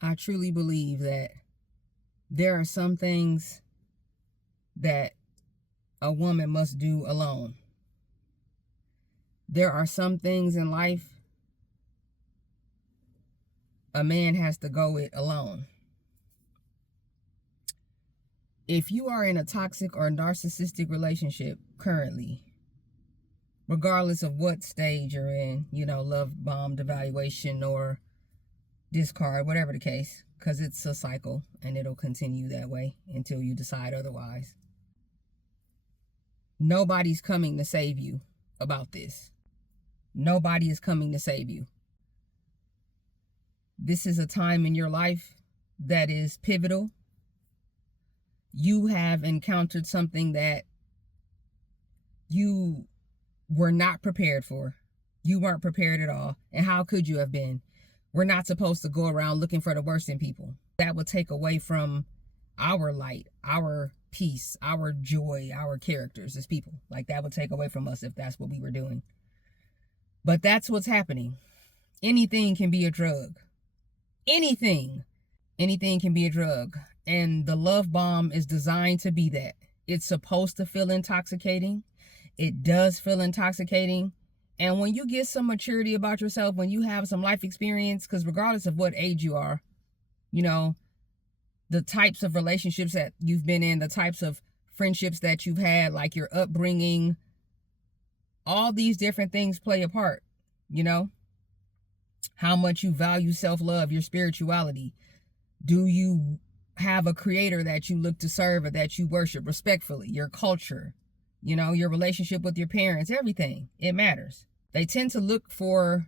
I truly believe that there are some things that a woman must do alone. There are some things in life a man has to go it alone. If you are in a toxic or narcissistic relationship currently, regardless of what stage you're in, love bomb, devaluation, or discard, whatever the case, because it's a cycle and it'll continue that way until you decide otherwise. Nobody's coming to save you about this. Nobody is coming to save you. This is a time in your life that is pivotal. You have encountered something that you were not prepared for. You weren't prepared at all. And how could you have been? We're not supposed to go around looking for the worst in people. That would take away from our light, our peace, our joy, our characters as people. Like, that would take away from us if that's what we were doing. But that's what's happening. Anything can be a drug. Anything can be a drug. And the love bomb is designed to be that. It's supposed to feel intoxicating. It does feel intoxicating. And when you get some maturity about yourself, when you have some life experience, because regardless of what age you are, the types of relationships that you've been in, the types of friendships that you've had, like your upbringing, all these different things play a part, how much you value self-love, your spirituality. Do you have a creator that you look to serve or that you worship respectfully? Your culture, your relationship with your parents, everything. It matters. They tend to look for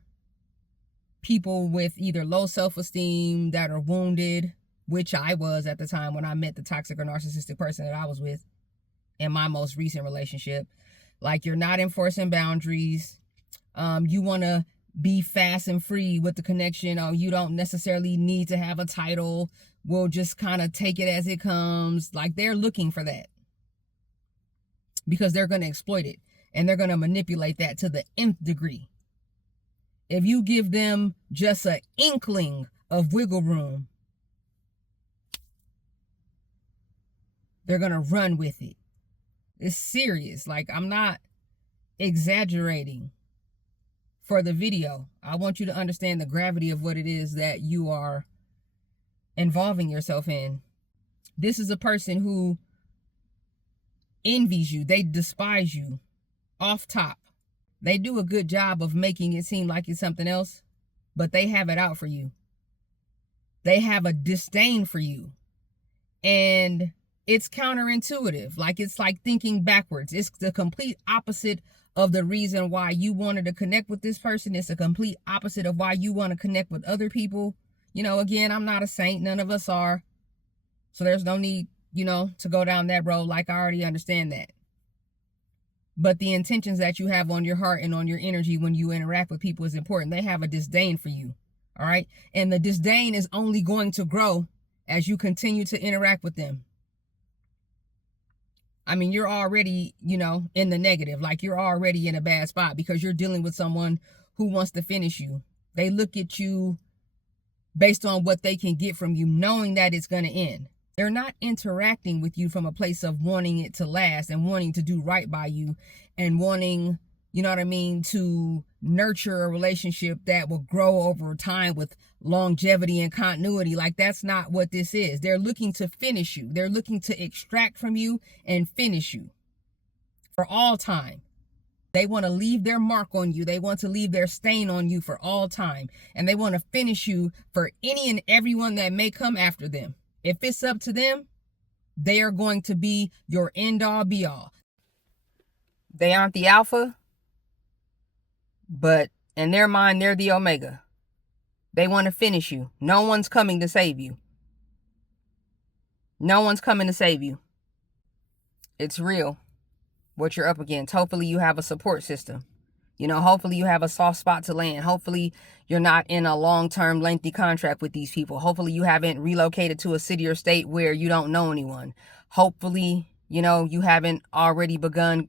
people with either low self-esteem, that are wounded, which I was at the time when I met the toxic or narcissistic person that I was with in my most recent relationship. Like, you're not enforcing boundaries. You want to be fast and free with the connection. You don't necessarily need to have a title. We'll just kind of take it as it comes. Like, they're looking for that because they're going to exploit it, and they're going to manipulate that to the nth degree. If you give them just an inkling of wiggle room, they're going to run with it. It's serious. Like, I'm not exaggerating for the video. I want you to understand the gravity of what it is that you are involving yourself in. This is a person who envies you. They despise you off top. They do a good job of making it seem like it's something else, but they have it out for you. They have a disdain for you. And it's counterintuitive. Like, it's like thinking backwards. It's the complete opposite of the reason why you wanted to connect with this person. It's a complete opposite of why you want to connect with other people. Again, I'm not a saint. None of us are. So there's no need, to go down that road. Like, I already understand that. But the intentions that you have on your heart and on your energy when you interact with people is important. They have a disdain for you. All right. And the disdain is only going to grow as you continue to interact with them. I mean, you're already, in the negative. Like, you're already in a bad spot because you're dealing with someone who wants to finish you. They look at you based on what they can get from you, knowing that it's going to end. They're not interacting with you from a place of wanting it to last and wanting to do right by you and wanting, to nurture a relationship that will grow over time with longevity and continuity. Like, that's not what this is. They're looking to finish you. They're looking to extract from you and finish you for all time. They want to leave their mark on you. They want to leave their stain on you for all time. And they want to finish you for any and everyone that may come after them. If it's up to them, they are going to be your end all be all. They aren't the alpha, but in their mind, they're the omega. They want to finish you. No one's coming to save you. No one's coming to save you. It's real what you're up against. Hopefully you have a support system. Hopefully you have a soft spot to land. Hopefully you're not in a long-term, lengthy contract with these people. Hopefully you haven't relocated to a city or state where you don't know anyone. Hopefully, you haven't already begun,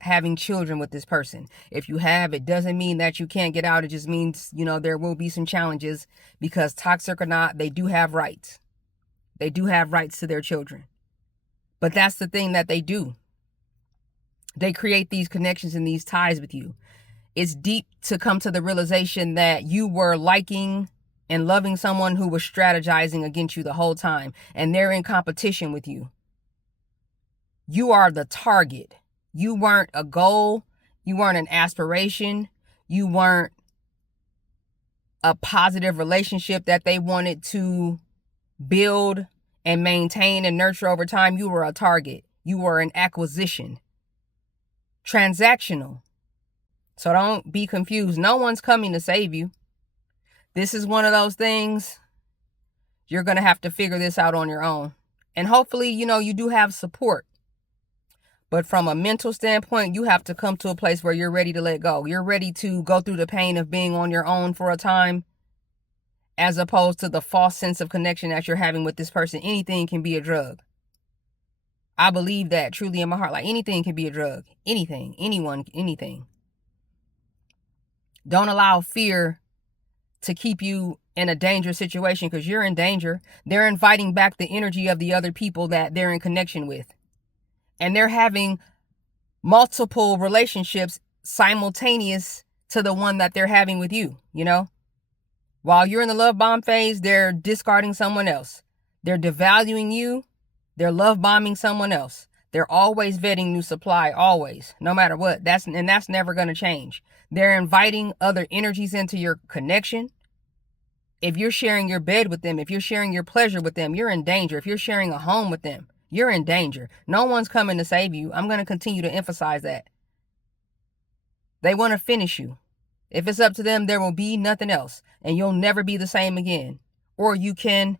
having children with this person. If you have, it doesn't mean that you can't get out. It just means, there will be some challenges, because toxic or not, they do have rights. They do have rights to their children. But that's the thing that they do. They create these connections and these ties with you. It's deep to come to the realization that you were liking and loving someone who was strategizing against you the whole time, and they're in competition with you. You are the target. You weren't a goal. You weren't an aspiration. You weren't a positive relationship that they wanted to build and maintain and nurture over time. You were a target. You were an acquisition. Transactional. So don't be confused. No one's coming to save you. This is one of those things you're going to have to figure this out on your own. And hopefully, you do have support. But from a mental standpoint, you have to come to a place where you're ready to let go. You're ready to go through the pain of being on your own for a time, as opposed to the false sense of connection that you're having with this person. Anything can be a drug. I believe that truly in my heart. Like, anything can be a drug. Anything, anyone, anything. Don't allow fear to keep you in a dangerous situation, because you're in danger. They're inviting back the energy of the other people that they're in connection with. And they're having multiple relationships simultaneous to the one that they're having with you, While you're in the love bomb phase, they're discarding someone else. They're devaluing you. They're love bombing someone else. They're always vetting new supply, always, no matter what. That's never going to change. They're inviting other energies into your connection. If you're sharing your bed with them, if you're sharing your pleasure with them, you're in danger. If you're sharing a home with them, you're in danger. No one's coming to save you. I'm going to continue to emphasize that. They want to finish you. If it's up to them, there will be nothing else, and you'll never be the same again. Or you can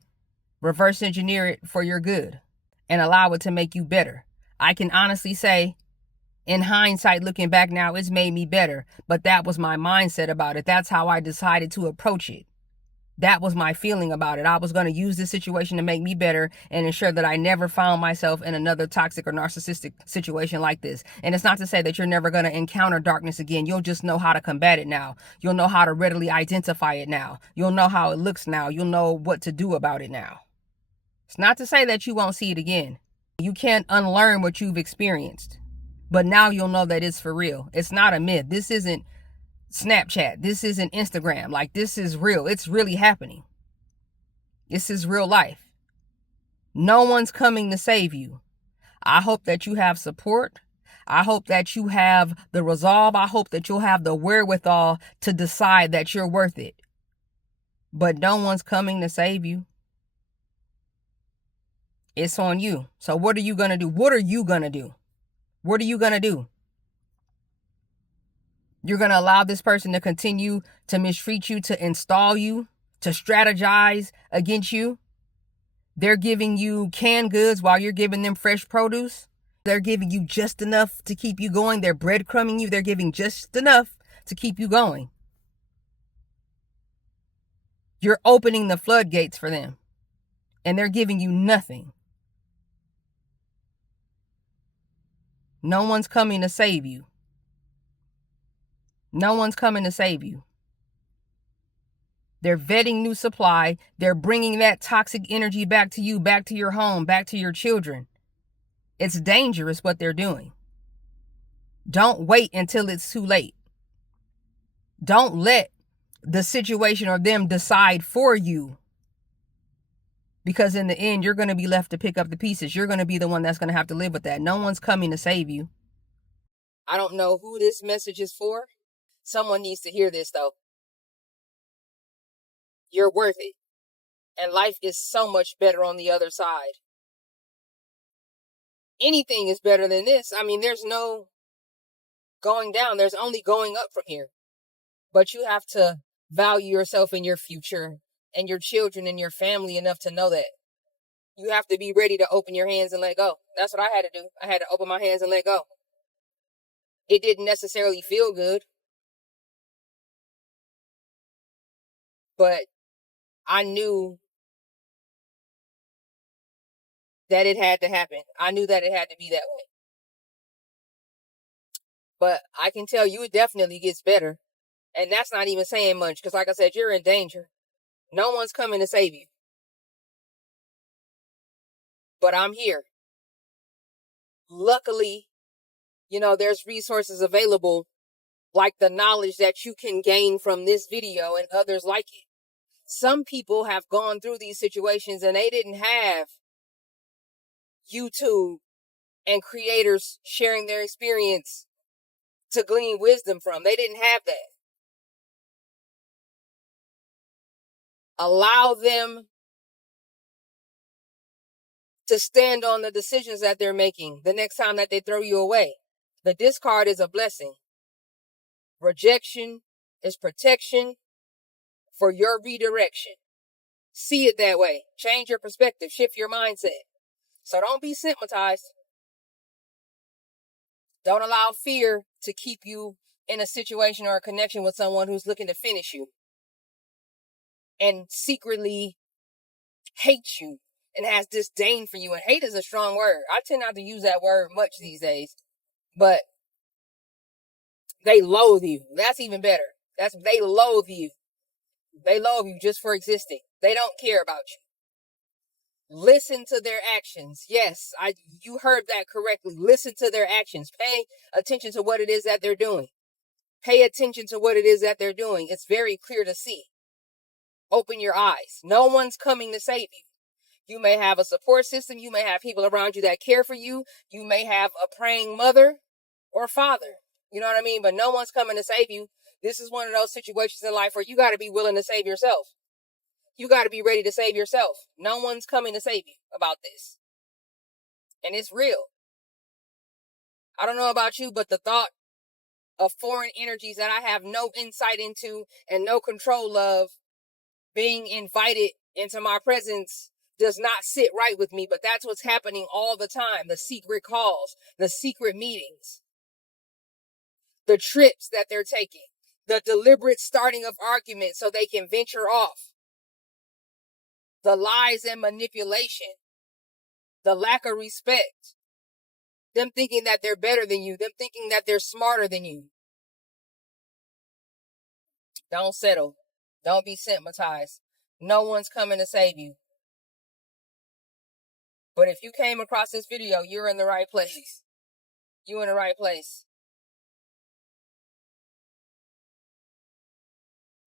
reverse engineer it for your good and allow it to make you better. I can honestly say, in hindsight, looking back now, it's made me better. But that was my mindset about it. That's how I decided to approach it. That was my feeling about it. I was going to use this situation to make me better and ensure that I never found myself in another toxic or narcissistic situation like this. And it's not to say that you're never going to encounter darkness again. You'll just know how to combat it now. You'll know how to readily identify it now. You'll know how it looks now. You'll know what to do about it now. It's not to say that you won't see it again. You can't unlearn what you've experienced. But now you'll know that it's for real. It's not a myth. This isn't Snapchat. This isn't Instagram. Like, this is real. It's really happening. This is real life. No one's coming to save you. I hope that you have support. I hope that you have the resolve. I hope that you'll have the wherewithal to decide that you're worth it. But no one's coming to save you. It's on you. So what are you going to do? What are you going to do? What are you going to do? You're going to allow this person to continue to mistreat you, to install you, to strategize against you. They're giving you canned goods while you're giving them fresh produce. They're giving you just enough to keep you going. They're breadcrumbing you. They're giving just enough to keep you going. You're opening the floodgates for them, and they're giving you nothing. No one's coming to save you. No one's coming to save you. They're vetting new supply. They're bringing that toxic energy back to you, back to your home, back to your children. It's dangerous what they're doing. Don't wait until it's too late. Don't let the situation or them decide for you. Because in the end, you're going to be left to pick up the pieces. You're going to be the one that's going to have to live with that. No one's coming to save you. I don't know who this message is for. Someone needs to hear this, though. You're worth it. And life is so much better on the other side. Anything is better than this. I mean, there's no going down. There's only going up from here. But you have to value yourself and your future and your children and your family enough to know that. You have to be ready to open your hands and let go. That's what I had to do. I had to open my hands and let go. It didn't necessarily feel good. But I knew that it had to happen. I knew that it had to be that way. But I can tell you it definitely gets better. And that's not even saying much because, like I said, you're in danger. No one's coming to save you. But I'm here. Luckily, there's resources available like the knowledge that you can gain from this video and others like it. Some people have gone through these situations and they didn't have YouTube and creators sharing their experience to glean wisdom from. They didn't have that. Allow them to stand on the decisions that they're making the next time that they throw you away. The discard is a blessing. Rejection is protection for your redirection. See it that way. Change your perspective. Shift your mindset. So don't be stigmatized. Don't allow fear to keep you in a situation or a connection with someone who's looking to finish you and secretly hates you and has disdain for you. And hate is a strong word. I tend not to use that word much these days, but they loathe you. That's even better. They loathe you. They loathe you just for existing. They don't care about you. Listen to their actions. Yes, you heard that correctly. Listen to their actions. Pay attention to what it is that they're doing. Pay attention to what it is that they're doing. It's very clear to see. Open your eyes. No one's coming to save you. You may have a support system. You may have people around you that care for you. You may have a praying mother or father. You know what I mean? But no one's coming to save you. This is one of those situations in life where you got to be willing to save yourself. You got to be ready to save yourself. No one's coming to save you about this. And it's real. I don't know about you, but the thought of foreign energies that I have no insight into and no control of being invited into my presence does not sit right with me. But that's what's happening all the time. The secret calls, the secret meetings, the trips that they're taking, the deliberate starting of arguments so they can venture off, the lies and manipulation, the lack of respect, them thinking that they're better than you, them thinking that they're smarter than you. Don't settle. Don't be stigmatized. No one's coming to save you. But if you came across this video, you're in the right place. You're in the right place.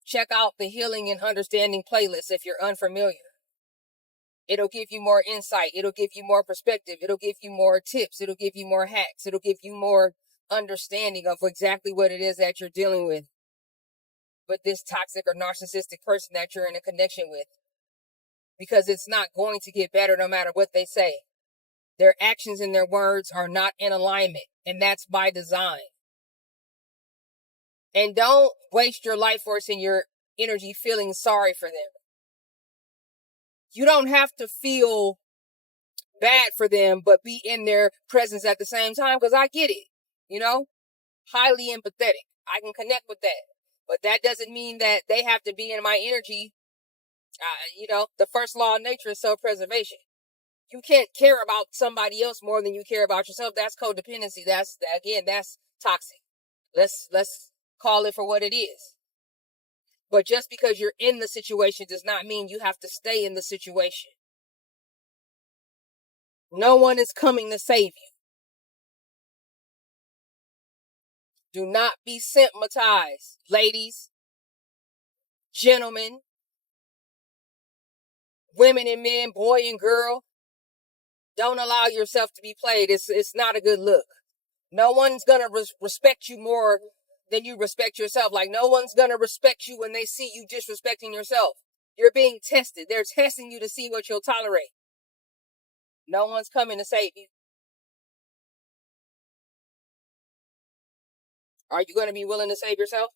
Check out the Healing and Understanding playlist if you're unfamiliar. It'll give you more insight. It'll give you more perspective. It'll give you more tips. It'll give you more hacks. It'll give you more understanding of exactly what it is that you're dealing with this toxic or narcissistic person that you're in a connection with. Because it's not going to get better no matter what they say. Their actions and their words are not in alignment, and that's by design. And don't waste your life force and your energy feeling sorry for them. You don't have to feel bad for them, but be in their presence at the same time, because I get it, highly empathetic. I can connect with that. But that doesn't mean that they have to be in my energy. The first law of nature is self-preservation. You can't care about somebody else more than you care about yourself. That's codependency. That's toxic. Let's call it for what it is. But just because you're in the situation does not mean you have to stay in the situation. No one is coming to save you. Do not be stigmatized, ladies, gentlemen, women and men, boy and girl. Don't allow yourself to be played. It's not a good look. No one's going to respect you more than you respect yourself. Like, no one's going to respect you when they see you disrespecting yourself. You're being tested. They're testing you to see what you'll tolerate. No one's coming to save you. Are you going to be willing to save yourself?